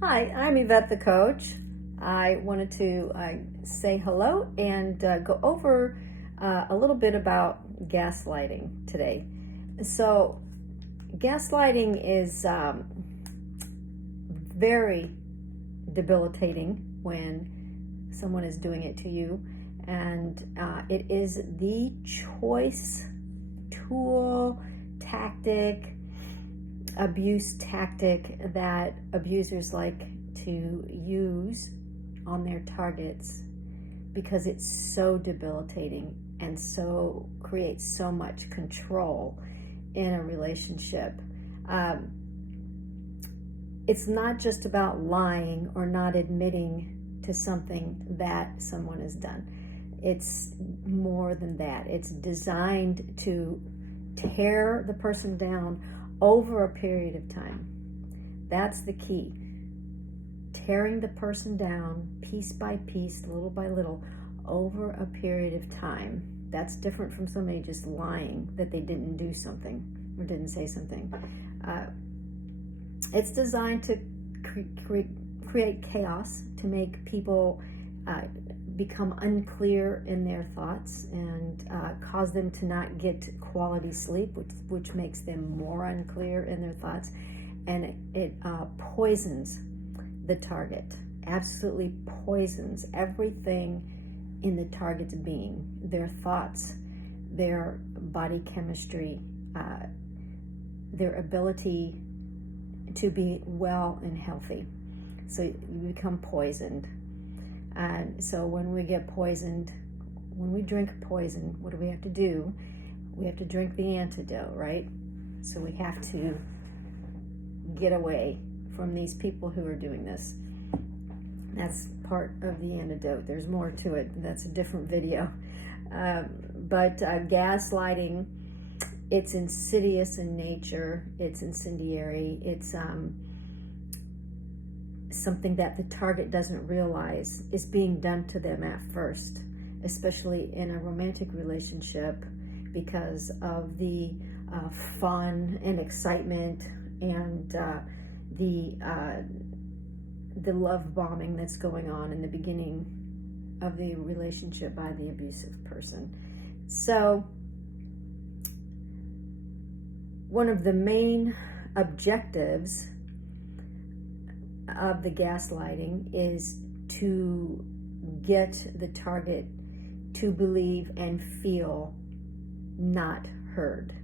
Hi, I'm Yvette the coach. I wanted to say hello and go over a little bit about gaslighting today. So, gaslighting is very debilitating when someone is doing it to you, and it is the choice tool, tactic, abuse tactic that abusers like to use on their targets because it's so debilitating and so creates so much control in a relationship. It's not just about lying or not admitting to something that someone has done. It's more than that. It's designed to tear the person down over a period of time. That's the key. Tearing the person down piece by piece, little by little, over a period of time. That's different from somebody just lying that they didn't do something or didn't say something. It's designed to create chaos, to make people become unclear in their thoughts and cause them to not get quality sleep, which makes them more unclear in their thoughts. And it poisons the target, absolutely poisons everything in the target's being, their thoughts, their body chemistry, their ability to be well and healthy. So you become poisoned. And so when we get poisoned, when we drink poison, what do we have to do? We have to drink the antidote, right? So we have to get away from these people who are doing this. That's part of the antidote. There's more to it. That's a different video. But gaslighting, it's insidious in nature. It's incendiary. It's something that the target doesn't realize is being done to them at first, especially in a romantic relationship, because of the fun and excitement and the love bombing that's going on in the beginning of the relationship by the abusive person. So one of the main objectives of the gaslighting is to get the target to believe and feel not heard.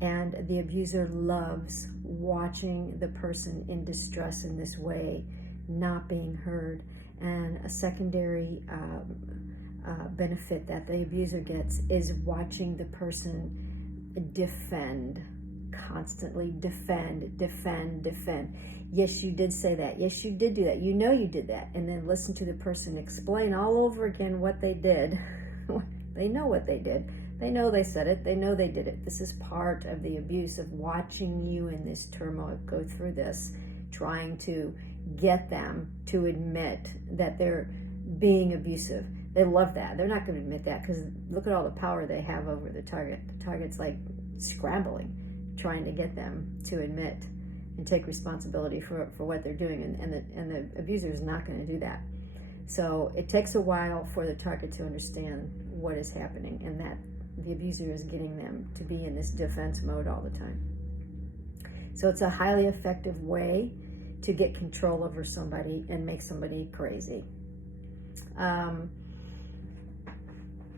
And the abuser loves watching the person in distress in this way, not being heard. And a secondary benefit that the abuser gets is watching the person defend, constantly defend. Yes, you did say that. Yes, you did do that. You know you did that. And then listen to the person explain all over again what they did. They know what they did. They know they said it. They know they did it. This is part of the abuse of watching you in this turmoil go through this, trying to get them to admit that they're being abusive. They love that. They're not going to admit that because look at all the power they have over the target. The target's like scrambling, trying to get them to admit and take responsibility for what they're doing. And the abuser is not going to do that. So it takes a while for the target to understand what is happening and that the abuser is getting them to be in this defense mode all the time. So it's a highly effective way to get control over somebody and make somebody crazy.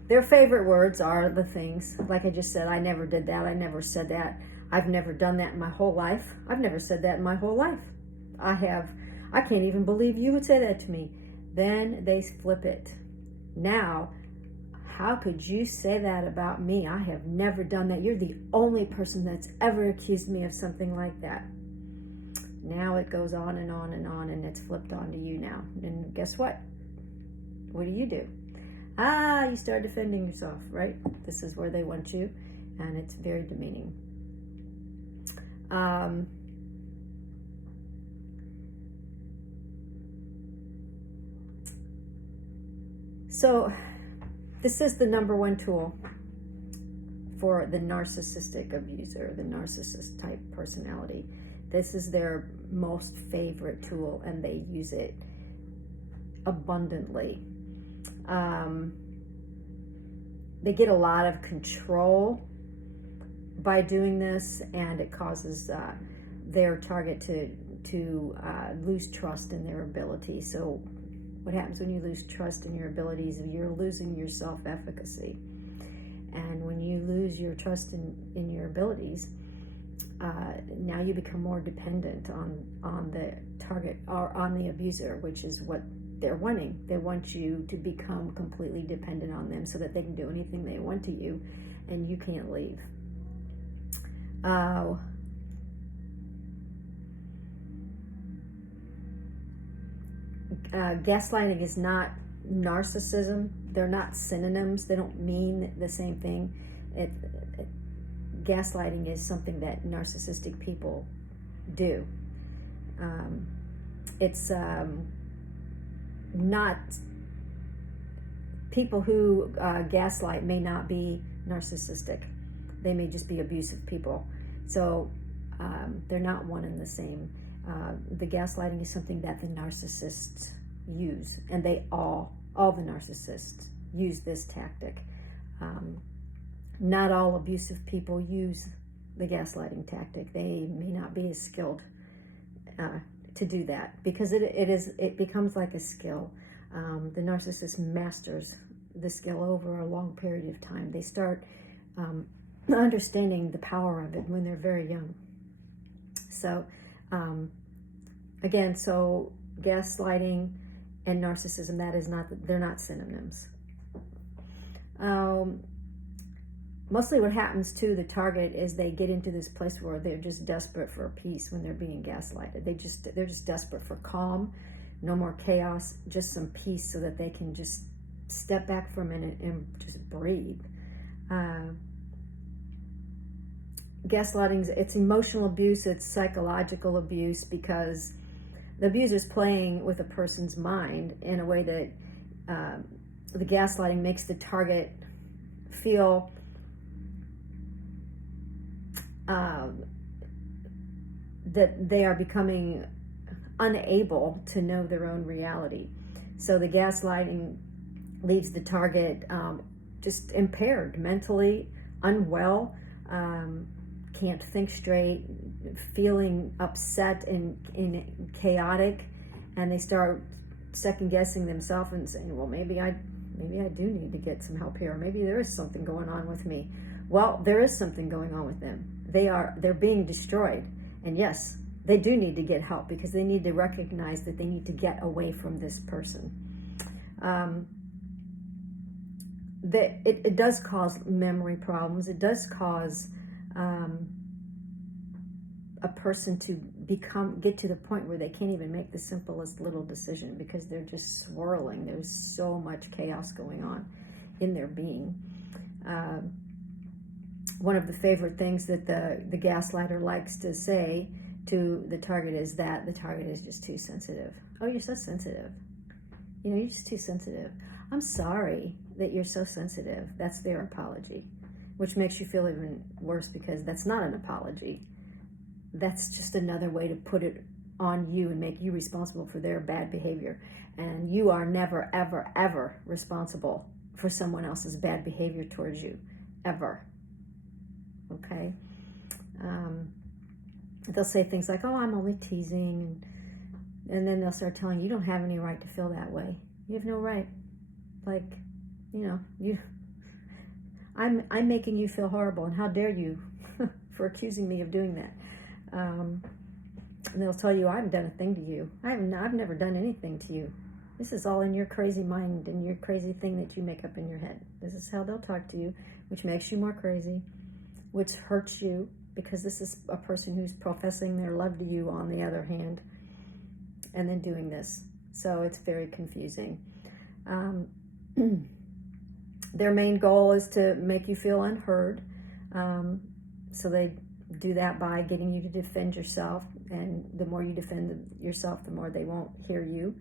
Their favorite words are the things, like I just said, I never did that, I never said that, I've never done that in my whole life, I've never said that in my whole life, I can't even believe you would say that to me. Then they flip it. Now, how could you say that about me? I have never done that. You're the only person that's ever accused me of something like that. Now it goes on and on and on, and it's flipped onto you now. And guess what? What do? You start defending yourself, right? This is where they want you, and it's very demeaning. So this is the number one tool for the narcissistic abuser, the narcissist type personality. This is their most favorite tool, and they use it abundantly. They get a lot of control by doing this, and it causes their target to lose trust in their ability. So what happens when you lose trust in your abilities? You're losing your self-efficacy. And when you lose your trust in your abilities, now you become more dependent on the target or on the abuser, which is what they're wanting. They want you to become completely dependent on them so that they can do anything they want to you, and you can't leave. Gaslighting is not narcissism. They're not synonyms. They don't mean the same thing. Gaslighting is something that narcissistic people do. It's not, people who gaslight may not be narcissistic. They may just be abusive people. So they're not one and the same. The gaslighting is something that the narcissists use, and they all the narcissists use this tactic. Not all abusive people use the gaslighting tactic. They may not be as skilled to do that, because it becomes like a skill. The narcissist masters the skill over a long period of time. They start understanding the power of it when they're very young. So again, so gaslighting and narcissism, they're not synonyms. Mostly what happens to the target is they get into this place where they're just desperate for peace when they're being gaslighted. They're just desperate for calm, no more chaos, just some peace so that they can just step back for a minute and just breathe. Gaslighting, it's emotional abuse, it's psychological abuse, because the abuser's playing with a person's mind in a way that the gaslighting makes the target feel that they are becoming unable to know their own reality. So the gaslighting leaves the target just impaired, mentally unwell, can't think straight, feeling upset and chaotic, and they start second guessing themselves and saying, well, maybe I do need to get some help here, or maybe there is something going on with me. Well, there is something going on with them. They're being destroyed, and yes, they do need to get help, because they need to recognize that they need to get away from this person. It does cause memory problems. It does cause a person to get to the point where they can't even make the simplest little decision, because they're just swirling. There's so much chaos going on in their being. One of the favorite things that the gaslighter likes to say to the target is that the target is just too sensitive. Oh, you're so sensitive. You're just too sensitive. I'm sorry that you're so sensitive. That's their apology, which makes you feel even worse, because that's not an apology. That's just another way to put it on you and make you responsible for their bad behavior. And you are never, ever, ever responsible for someone else's bad behavior towards you, ever. Okay? They'll say things like, oh, I'm only teasing. And then they'll start telling you, you don't have any right to feel that way. You have no right. Like, I'm making you feel horrible, and how dare you for accusing me of doing that. And they'll tell you, I haven't done a thing to you. I've never done anything to you. This is all in your crazy mind and your crazy thing that you make up in your head. This is how they'll talk to you, which makes you more crazy, which hurts you, because this is a person who's professing their love to you on the other hand, and then doing this. So it's very confusing. Their main goal is to make you feel unheard. So they do that by getting you to defend yourself, and the more you defend yourself, the more they won't hear you.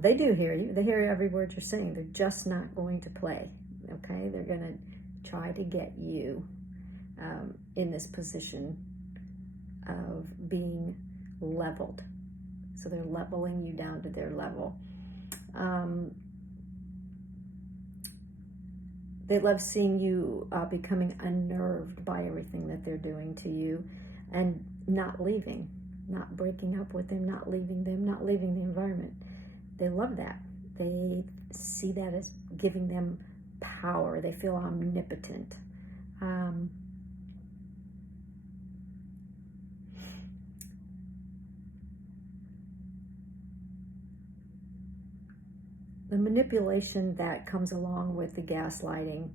They do hear you. They hear every word you're saying. They're just not going to play. Okay? They're going to try to get you in this position of being leveled. So they're leveling you down to their level. They love seeing you becoming unnerved by everything that they're doing to you, and not leaving, not breaking up with them, not leaving them, not leaving the environment. They love that. They see that as giving them power. They feel omnipotent. The manipulation that comes along with the gaslighting,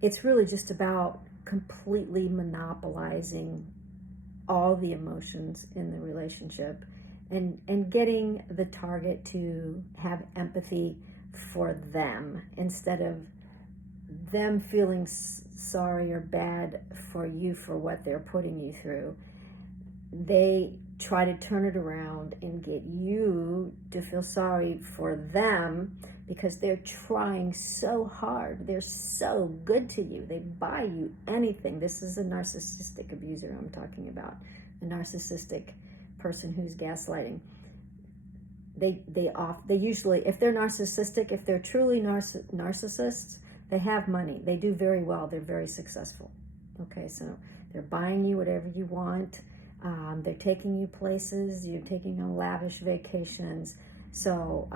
it's really just about completely monopolizing all the emotions in the relationship, and getting the target to have empathy for them instead of them feeling sorry or bad for you for what they're putting you through. They try to turn it around and get you to feel sorry for them because they're trying so hard. They're so good to you. They buy you anything. This is a narcissistic abuser I'm talking about, a narcissistic person who's gaslighting. They usually, if they're narcissistic, if they're truly narcissists, they have money. They do very well. They're very successful. Okay, so they're buying you whatever you want. They're taking you places. You're taking on lavish vacations. So,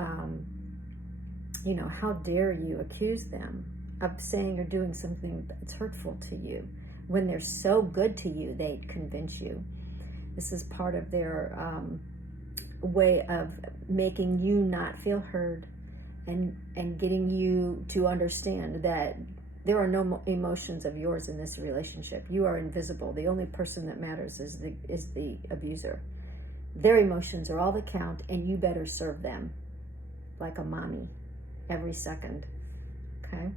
how dare you accuse them of saying or doing something that's hurtful to you when they're so good to you, they convince you. This is part of their way of making you not feel heard, and getting you to understand that there are no emotions of yours in this relationship. You are invisible. The only person that matters is the abuser. Their emotions are all that count, and you better serve them like a mommy every second. Okay?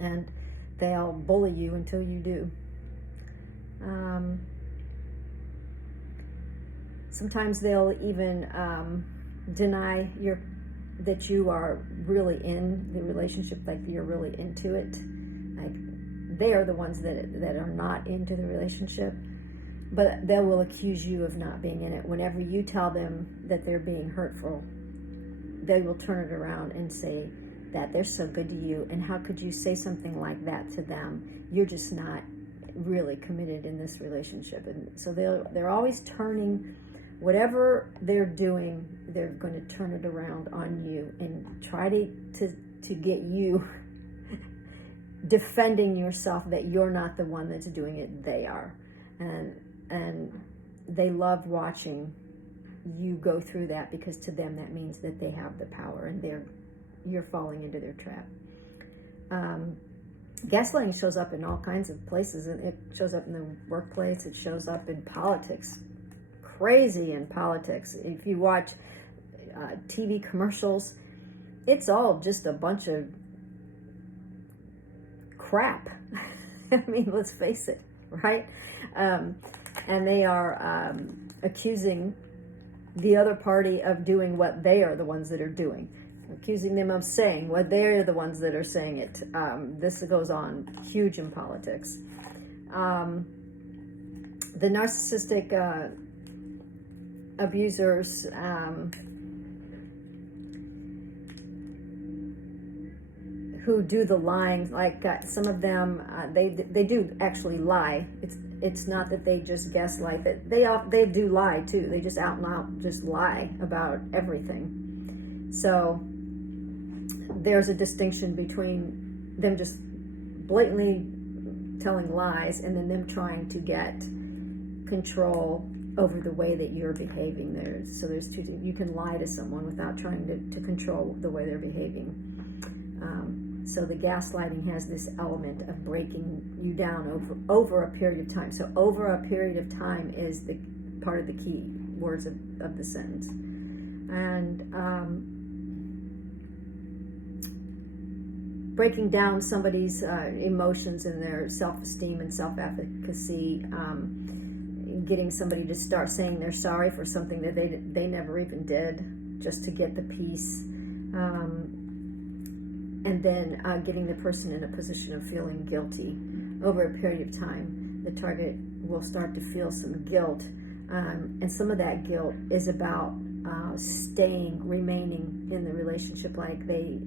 And they'll bully you until you do. Sometimes they'll even deny that you are really in the relationship, like you're really into it. Like they are the ones that are not into the relationship, but they will accuse you of not being in it. Whenever you tell them that they're being hurtful, they will turn it around and say that they're so good to you, and how could you say something like that to them? You're just not really committed in this relationship. And so they're always turning whatever they're doing, they're going to turn it around on you and try to get you defending yourself that you're not the one that's doing it, they are. And they love watching you go through that, because to them that means that they have the power and you're falling into their trap. Gaslighting shows up in all kinds of places, and it shows up in the workplace, it shows up in politics. Crazy in politics. If you watch TV commercials, it's all just a bunch of crap. I mean, let's face it, right? And they are accusing the other party of doing what they are the ones that are doing, accusing them of saying what they're the ones that are saying it. This goes on huge in politics. The narcissistic abusers who do the lying, like some of them, they do actually lie. It's not that they just gaslight. That they do lie too. They just out and out just lie about everything. So there's a distinction between them just blatantly telling lies and then them trying to get control over the way that you're behaving. So there's two. You can lie to someone without trying to control the way they're behaving. So the gaslighting has this element of breaking you down over a period of time. So over a period of time is the part of the key words of the sentence. And breaking down somebody's emotions and their self-esteem and self-efficacy, getting somebody to start saying they're sorry for something that they never even did, just to get the peace. and then getting the person in a position of feeling guilty. Over a period of time, the target will start to feel some guilt, and some of that guilt is about remaining in the relationship. Like they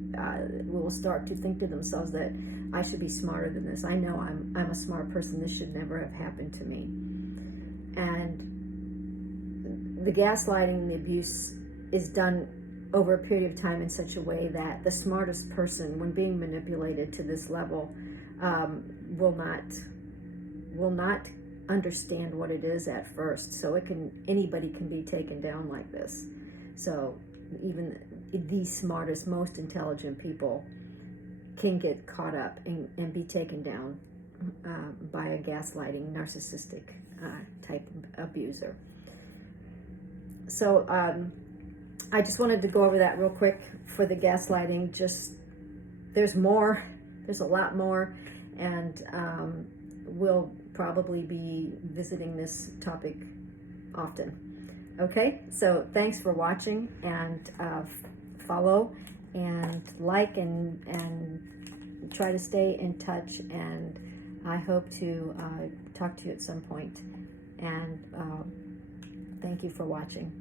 will start to think to themselves that I should be smarter than this. I know I'm a smart person. This should never have happened to me. And the gaslighting, the abuse, is done over a period of time in such a way that the smartest person, when being manipulated to this level, will not understand what it is at first. So anybody can be taken down like this. So even the smartest, most intelligent people can get caught up and be taken down by a gaslighting, narcissistic type abuser. So I just wanted to go over that real quick for the gaslighting. There's more, there's a lot more, and we'll probably be visiting this topic often. Okay, so thanks for watching, and follow and like and try to stay in touch, and I hope to talk to you at some point. And thank you for watching.